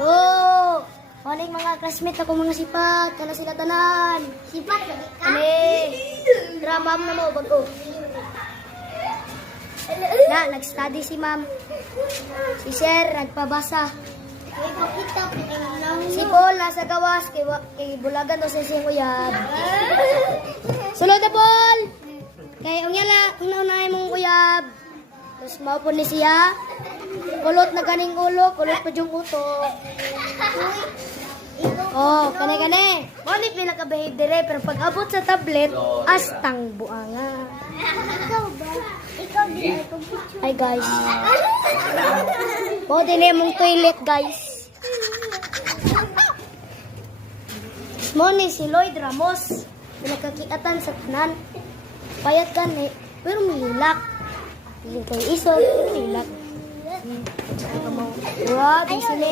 Oh! Maning mga classmate ako mga sipat. Kana sila tanan. Sipat, Kani. Drama na mo, bago. Na, nag-study si ma'am. Si sir, nagpabasa. Si Paul, nasa gawas. Kay Bulagan daw sa siyang uyab. Sulod na, Paul! Kay una-unahin mong uyab. Tapos maupo ni siya. Kulot na ganing ulo. Kulot pa yung uto. Oh, kane-kane. Ngunit may nakabehave dire. Pero pag abot sa tablet, astang buanga. Ikaw ba? Ikaw di ako. Ay, guys. O, din mong toilet, guys. Mo ni si Lloyd Ramos. Pinagkakiatan sa tanan. Payat gani. Pero milak. Hindi kayo isog. Pero milak. Grabe sila.